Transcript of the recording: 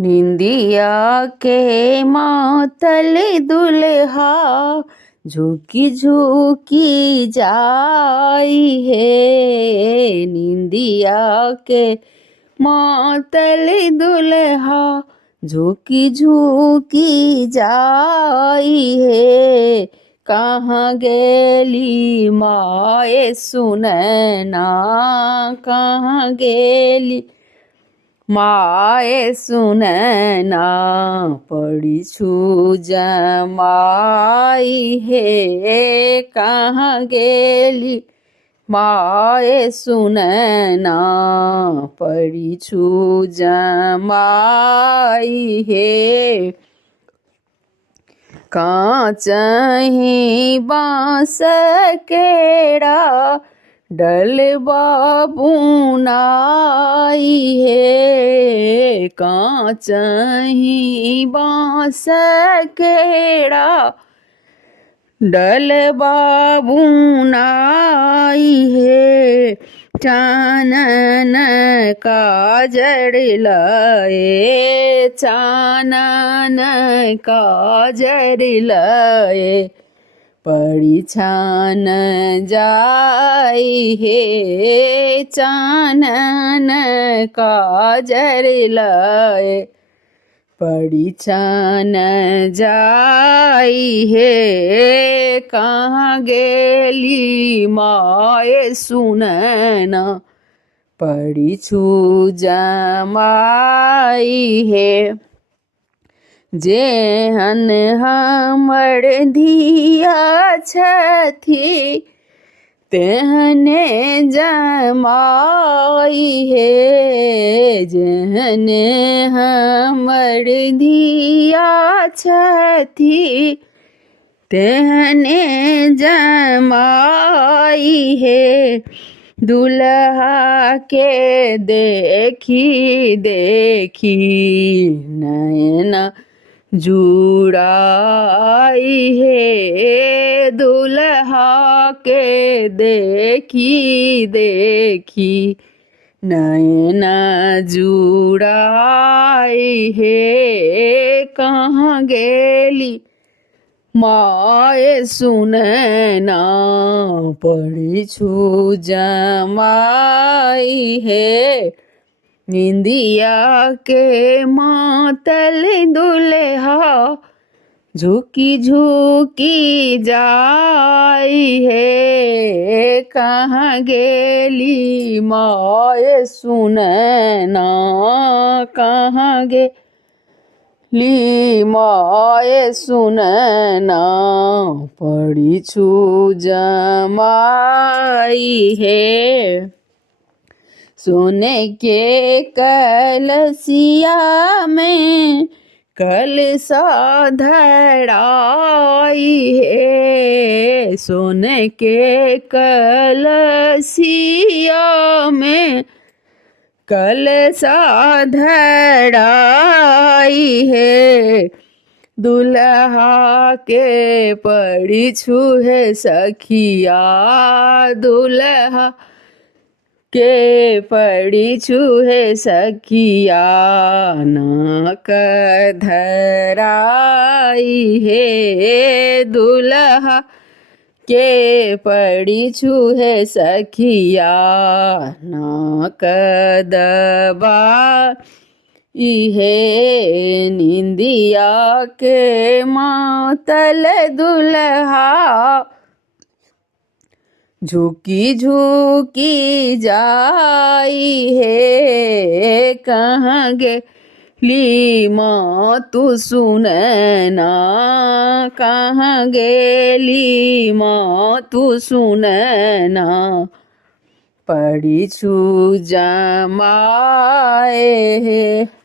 निंदिया के मातल दुल्हा झुकी झुकी जाई है। निंदिया के मातल दुल्हा झुकी झुकी जाई है। कहाँ गेली माए सुनैना, कहाँ गेली माए सुनैना, पड़ी छु जमाई है। कहाँ गेली माए सुनैना, पड़ी छु जमाई है। काचही बाँस केड़ा डलबा बुनाई है। काचही बाँस केड़ा डलबा बुनाई है। चानन काजर लाए, चानन काजर लाए, पड़ी छान जाई है। चानन काजर लाए, पड़ी छान जाई है। कहाँ गेली माए सुनैना, पड़ी छु जमाई है। जेहन हमर धिया छथी, तेहने जमाई है। जेहने हमर धिया छथी, तेहने जमाई है। दुल्हा के देखी देखी नैना जुड़ाई है। दुल्हा के देखी देखी नैना जुड़ाई है। कहाँ गेली माए सुनैना, पड़ी छु जमाई है। निंदिया के मातल दुल्हा झुकी झुकी जाई है। कहाँ गेली माए सुनैना, कहाँ गेली माए सुनैना, पड़ी छु जमाई है। सोने के कलसिया में कलसा धराई है। सोने के कलसिया में कलसा धराई है। दुल्हा के पड़ी छु है सखिया, दुल्हा के पड़ी छु है सखिया, नाक धराई है। दुल्हा के पड़ी छु है सखिया, नाक दबाई है। निंदिया के मातल दुल्हा झुकी झुकी जाई है। कहाँ गेली माँ तू सुनैना, कहाँ गेली माँ तू सुनैना, पड़ी छु जमाए है।